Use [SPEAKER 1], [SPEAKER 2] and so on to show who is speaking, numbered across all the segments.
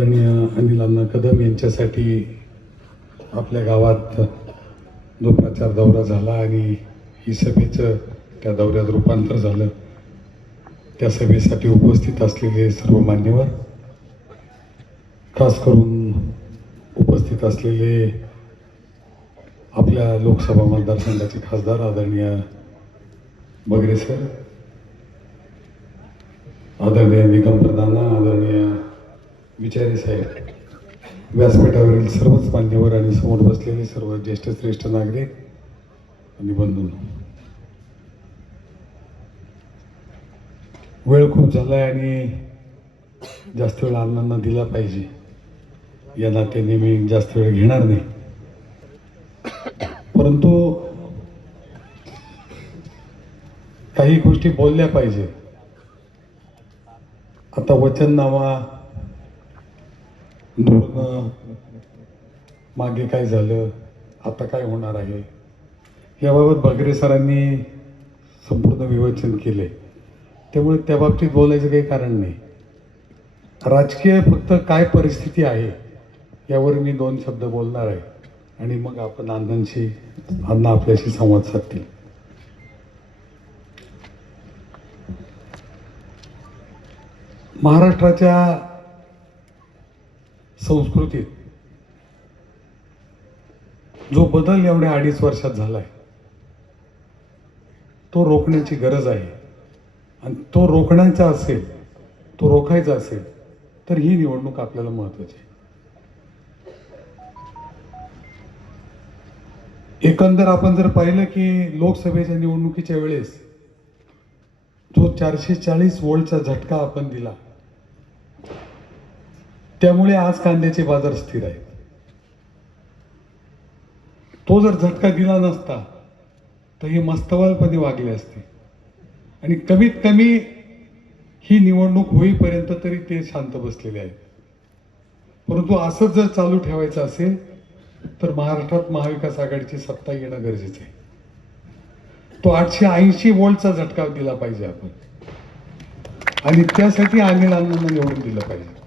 [SPEAKER 1] आदरणीय अनिल कदम यांच्यासाठी आपल्या गावात जो प्रचार दौरा झाला आणि ही सभेचं त्या दौऱ्यात रूपांतर झालं त्या सभेसाठी उपस्थित असलेले सर्व मान्यवर खास करून उपस्थित असलेले आपल्या लोकसभा मतदारसंघाचे खासदार आदरणीय बगरे सर आदरणीय निगम प्रधान आदरणीय विचारे साहेब व्यासपीठावरील सर्वच मान्यवर आणि समोर बसलेले सर्व ज्येष्ठ श्रेष्ठ नागरिक आणि बंधू. वेळ खूप झालाय आणि जास्त वेळ अण्णांना दिला पाहिजे. या नात्याने मी जास्त वेळ घेणार नाही. परंतु काही गोष्टी बोलल्या पाहिजे. आता वचननामा धोरणं मागे काय झालं? आता काय होणार आहे? याबाबत बगरे सरांनी संपूर्ण विवेचन केले त्यामुळे त्या बाबतीत बोलायचं काही कारण नाही. राजकीय फक्त काय परिस्थिती आहे यावर मी दोन शब्द बोलणार आहे. आणि मग आपण अण्णांशी अण्णा आपल्याशी संवाद साधतील. महाराष्ट्राच्या संस्कृतीत. जो बदल एवढ्या अडीच वर्षात झालाय तो रोखण्याची गरज आहे. आणि तो रोखण्याचा असेल तो रोखायचा असेल तर ही निवडणूक आपल्याला महत्वाची आहे. एकंदर आपण जर पाहिलं की लोकसभेच्या निवडणुकीच्या वेळेस जो चारशे चाळीस वोल्टचा झटका आपण दिला त्यामुळे आज कांद्याचे बाजार स्थिर आहेत. तो जर झटका दिला नसता तर हे मस्तवालपणे वागले असते. आणि कमीत कमी ही निवडणूक होईपर्यंत तरी ते शांत बसलेले आहेत. परंतु असंच जर चालू ठेवायचं असेल तर महाराष्ट्रात महाविकास आघाडीची सत्ता येणं गरजेचं आहे. तो आठशे ऐंशी वोल्टचा झटका दिला पाहिजे आपण. आणि त्यासाठी अनिल अण्णांना निवडून दिलं पाहिजे.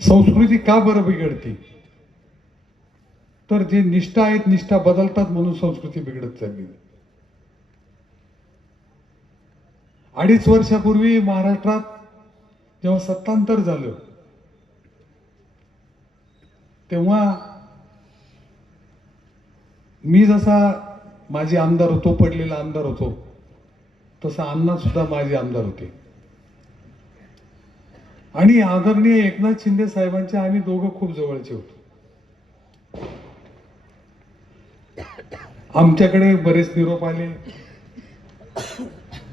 [SPEAKER 1] संस्कृती का बरं बिघडते? तर जे निष्ठा आहेत निष्ठा बदलतात म्हणून संस्कृती बिघडत चालली. अडीच वर्षापूर्वी महाराष्ट्रात जेव्हा सत्तांतर झालं तेव्हा मी जसा माझे आमदार होतो पडलेला आमदार होतो तसा अण्णा सुद्धा माझे आमदार होते. आणि आदरणीय एकनाथ शिंदे साहेबांचे आम्ही दोघं खूप जवळचे होतो. आमच्याकडे बरेच निरोप आले.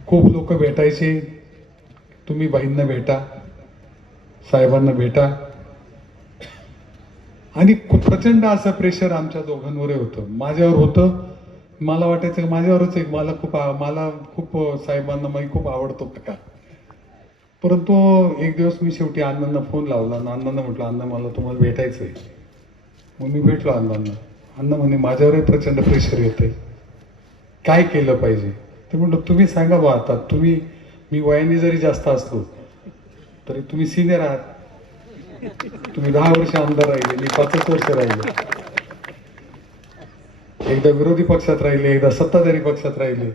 [SPEAKER 1] खूप लोक भेटायचे. तुम्ही बाईंना भेटा साहेबांना भेटा. आणि खूप प्रचंड असं प्रेशर आमच्या दोघांवर होतं. माझ्यावर होतं. मला वाटायचं माझ्यावरच एक मला खूप मला खूप साहेबांना मी खूप आवडतो का परंतु एक दिवस मी शेवटी अण्णांना फोन लावला आणि अण्णांना म्हटलं अण्णा मला तुम्हाला भेटायचं आहे मग मी भेटलो अण्णांना. अण्णा म्हणे माझ्यावरही प्रचंड प्रेशर येते काय केलं पाहिजे? ते म्हटलं तुम्ही सांगा बा आता. तुम्ही मी वयाने जरी जास्त असलो तरी तुम्ही सिनियर आहात. तुम्ही दहा वर्ष आमदार राहिले मी पाचच वर्ष राहिले. एकदा विरोधी पक्षात राहिले एकदा सत्ताधारी पक्षात राहिले.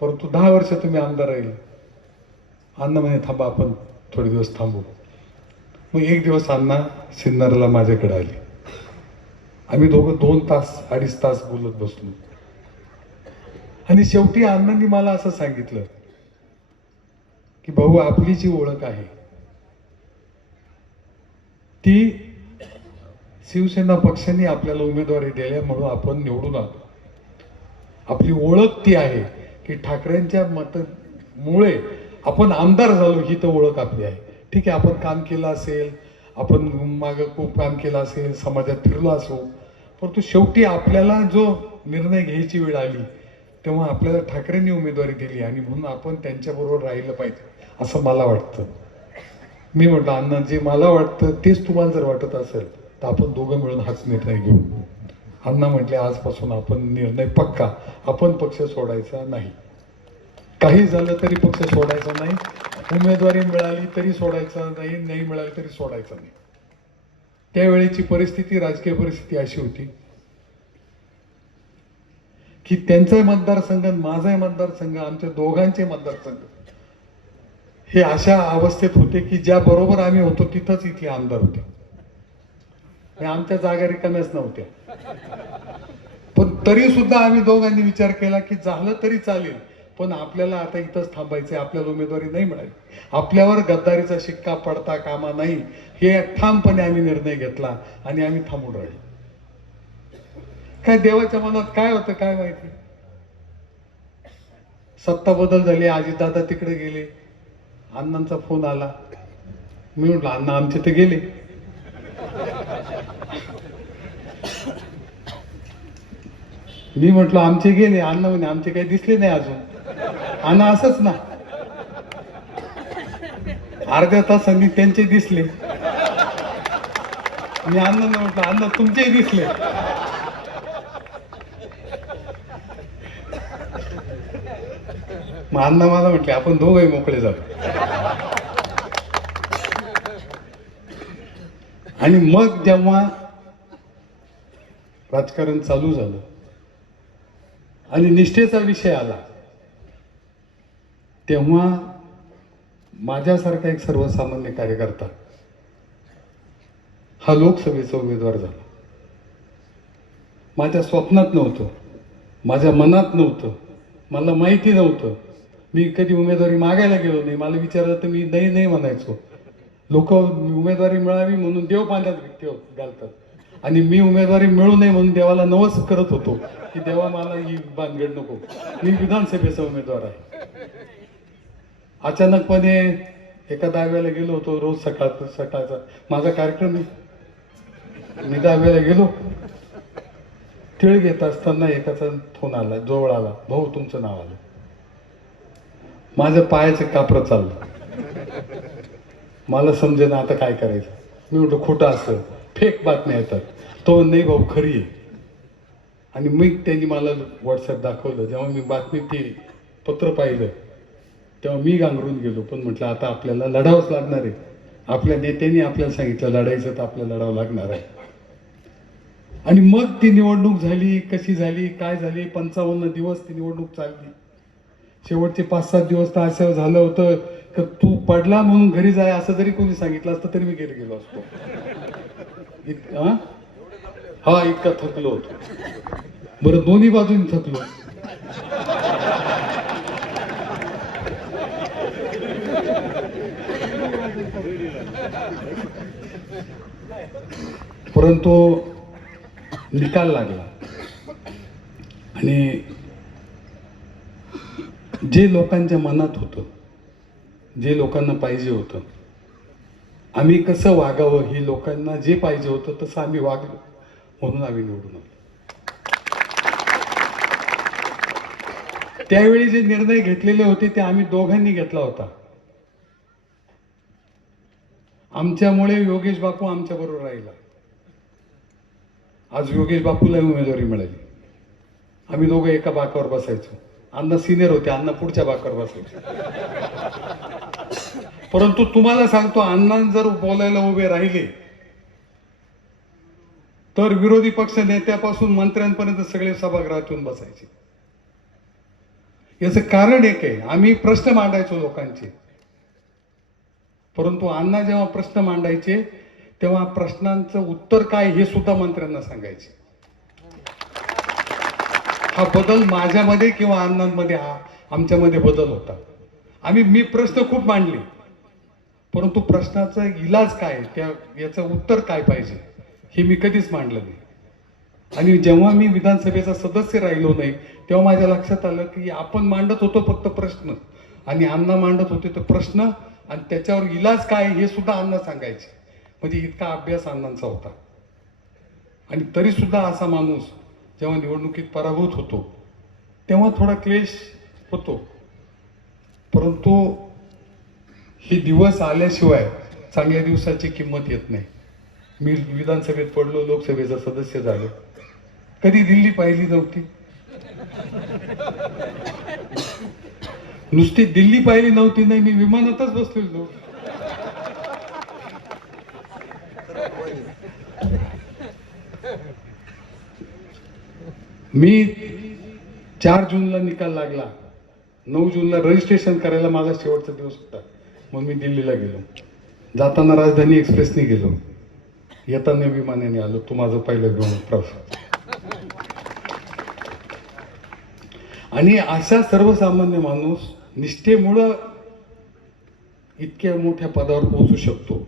[SPEAKER 1] परंतु दहा वर्ष तुम्ही आमदार राहिले. अण्णा म्हणे थांबा आपण थोडे दिवस थांबू. मग एक दिवस अण्णा सिन्नरला माझ्याकडे आले. आम्ही दोघं दोन तास अडीच तास बोलत बसलो. आणि शेवटी अण्णांनी मला असं सांगितलं की भाऊ आपली जी ओळख आहे ती शिवसेना पक्षाने आपल्याला उमेदवारी दिल्या म्हणून आपण निवडून आलो. आपली ओळख ती आहे की ठाकरेंच्या मतामुळे आपण आमदार झालो ही तर ओळख आपली आहे. ठीक आहे आपण काम केलं असेल आपण मागं खूप काम केलं असेल समाजात फिरलो असो परंतु शेवटी आपल्याला जो निर्णय घ्यायची वेळ आली तेव्हा आपल्याला ठाकरेंनी उमेदवारी दिली आणि म्हणून आपण त्यांच्याबरोबर राहिलं पाहिजे असं मला वाटतं. मी म्हटलं अण्णा जे मला वाटतं तेच तुम्हाला जर वाटत असेल तर आपण दोघं मिळून हाच निर्णय घेऊ. अण्णा म्हटले आजपासून आपण निर्णय पक्का आपण पक्ष सोडायचा नाही. काही झालं तरी पक्ष सोडायचा नाही. उमेदवारी मिळाली तरी सोडायचं नाही नाही मिळाली तरी सोडायचं नाही. त्यावेळेची परिस्थिती राजकीय परिस्थिती अशी होती की त्यांचाही मतदारसंघ माझाही मतदारसंघ आमच्या दोघांचे मतदारसंघ हे अशा अवस्थेत होते की ज्या बरोबर आम्ही होतो तिथंच इथले आमदार होते. आणि आमच्या जागा रिकाम्याच नव्हत्या. पण तरी सुद्धा आम्ही दोघांनी विचार केला की झालं तरी चालेल. पण आपल्याला आता इथंच थांबायचे आपल्याला उमेदवारी नाही मिळाली. आपल्यावर गद्दारीचा शिक्का पडता कामा नाही हे ठामपणे आम्ही निर्णय घेतला आणि आम्ही थांबून राहिलो. काय देवाच्या मनात काय होतं काय माहिती? सत्ता बदल झाली अजितदादा तिकडे गेले अण्णांचा फोन आला. मी म्हटलं अण्णा आमचे ते गेले. मी म्हटलं आमचे गेले. अण्णा म्हणे आमचे काही दिसले नाही अजून. अण्णा असंच ना. अर्ध्या तासांनी त्यांचे दिसले. मी अन्न म्हटलं अन्न तुमचेही दिसले. मग अण्णा मला म्हटले आपण दोघंही मोकळे जाऊ आणि मग जेव्हा राजकारण चालू झालं आणि निष्ठेचा विषय आला तेव्हा माझ्यासारखा एक सर्वसामान्य कार्यकर्ता हा लोकसभेचा उमेदवार झाला. माझ्या स्वप्नात नव्हतं माझ्या मनात नव्हतं मला माहिती नव्हतं. मी कधी उमेदवारी मागायला गेलो नाही. मला विचारलं तर मी नाही नाही म्हणायचो. लोक उमेदवारी मिळावी म्हणून देव पाण्यात ठेव घालतात. आणि मी उमेदवारी मिळू नये म्हणून देवाला नवस करत होतो की देवा मला ही बांधगड नको. मी विधानसभेचा उमेदवार आहे. अचानकपणे एका दहाव्याला गेलो होतो रोज सकाळ सकाळचा. माझा कार्यक्रम आहे. मी दहाव्याला गेलो. तिळ घेत असताना एकाचा फोन आला जवळ आला. भाऊ तुमचं नाव आलं. माझं पायाचं कापरं चाललं. मला समजेना आता काय करायचं. मी म्हणतो खोटं असं. फेक बातम्या येतात. तो नाही भाऊ खरी आहे. आणि मी त्यांनी मला व्हॉट्सअप दाखवलं. जेव्हा मी बातमी ती पत्र पाहिलं तेव्हा मी गांगरून गेलो पण म्हटलं आता आपल्याला लढावंच लागणार आहे. आपल्या नेत्यांनी आपल्याला सांगितलं लढायचं तर आपल्याला लढावं लागणार आहे. आणि मग ती निवडणूक झाली कशी झाली काय झाली? पंचावन्न दिवस ती निवडणूक चालली. शेवटचे पाच सात दिवस तर असं झालं होतं की तू पडला म्हणून घरी जाय असं जरी कोणी सांगितलं असतं तरी मी घरी गेलो असतो. इत- हा? हा इतका थकलो होतो. बरं दोन्ही बाजूनी थकलो. परंतु निकाल लागला. आणि जे लोकांच्या मनात होतं जे लोकांना पाहिजे होतं आम्ही कसं वागावं ही लोकांना जे पाहिजे होतं तसं आम्ही वागलो म्हणून आम्ही निवडून आलो. त्यावेळी जे निर्णय घेतलेले होते ते आम्ही दोघांनी घेतला होता. आमच्यामुळे योगेश बापू आमच्या बरोबर राहिला. आज योगेश बापूला उमेदवारी मिळाली. आम्ही दोघं एका बाकावर बसायचो. अण्णा सिनियर होते अण्णा पुढच्या बाकावर बसायचे. परंतु तुम्हाला सांगतो अण्णा जर बोलायला उभे राहिले तर विरोधी पक्ष नेत्यापासून मंत्र्यांपर्यंत सगळे सभागृहात येऊन बसायचे. याचं कारण एक आहे आम्ही प्रश्न मांडायचो लोकांचे. परंतु अण्णा जेव्हा प्रश्न मांडायचे तेव्हा प्रश्नांचं उत्तर काय हे सुद्धा मंत्र्यांना सांगायचे. हा बदल माझ्यामध्ये किंवा अण्णांमध्ये हा आमच्यामध्ये बदल होता. आम्ही मी प्रश्न खूप मांडले. परंतु प्रश्नाचा इलाज काय त्या याचं उत्तर काय पाहिजे हे मी कधीच मांडलं नाही. आणि जेव्हा मी विधानसभेचा सदस्य राहिलो नाही तेव्हा माझ्या लक्षात आलं की आपण मांडत होतो फक्त प्रश्न. आणि अण्णा मांडत होते तर प्रश्न आणि त्याच्यावर इलाज काय हे सुद्धा अण्णा सांगायचे. म्हणजे इतका अभ्यास अण्णांचा होता. आणि तरीसुद्धा असा माणूस जेव्हा निवडणुकीत पराभूत होतो तेव्हा थोडा क्लेश होतो. परंतु हे दिवस आल्याशिवाय चांगल्या दिवसाची किंमत येत नाही. मी विधानसभेत पडलो लोकसभेचा सदस्य झालो. कधी दिल्ली पाहिली नव्हती. नुसती दिल्ली पाहिली नव्हती नाही मी विमानातच बसलेलो. मी चार जूनला निकाल लागला. नऊ जूनला रजिस्ट्रेशन करायला माझा शेवटचा दिवस होता. मग मी दिल्लीला गेलो. जाताना राजधानी एक्सप्रेसने गेलो. येताना विमानाने आलो. तो माझं पहिलं विमान प्रवास आणि अशा सर्वसामान्य माणूस निष्ठेमुळं इतक्या मोठ्या पदावर पोहोचू शकतो.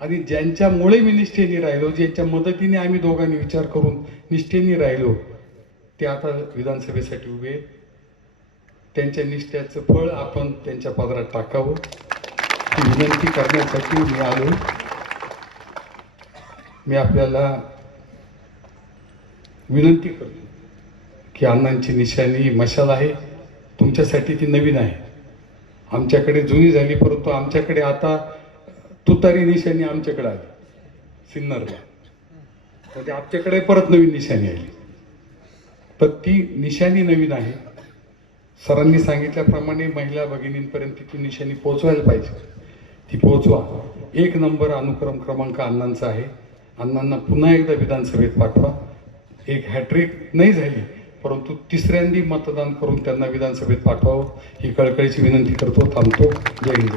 [SPEAKER 1] आणि ज्यांच्यामुळे मी निष्ठेने राहिलो ज्यांच्या मदतीने आम्ही दोघांनी विचार करून निष्ठेने राहिलो ते आता विधानसभेसाठी उभे आहेत. त्यांच्या निष्ठ्याचं फळ आपण त्यांच्या पदरात टाकावं. ही विनंती करण्यासाठी मी आलो. मी आपल्याला विनंती करतो. की अण्णांची निशाणी मशाल आहे. तुमच्यासाठी ती नवीन आहे. आमच्याकडे जुनी झाली परंतु आमच्याकडे आता तुतारी निशाणी आमच्याकडे आली. सिन्नरला. म्हणजे आमच्याकडे परत नवीन निशाणी आली. तर ती निशाणी नवीन आहे. सरांनी सांगितल्याप्रमाणे महिला भगिनींपर्यंत ती निशाणी पोचवायला पाहिजे. ती पोचवा एक नंबर अनुक्रम क्रमांक अण्णांचा आहे. अण्णांना पुन्हा एकदा विधानसभेत पाठवा. एक हॅट्रिक नाही झाली परंतु तिसऱ्यांदी मतदान करून त्यांना विधानसभेत पाठवावं ही कळकळीची विनंती करतो थांबतो. जय हिंद.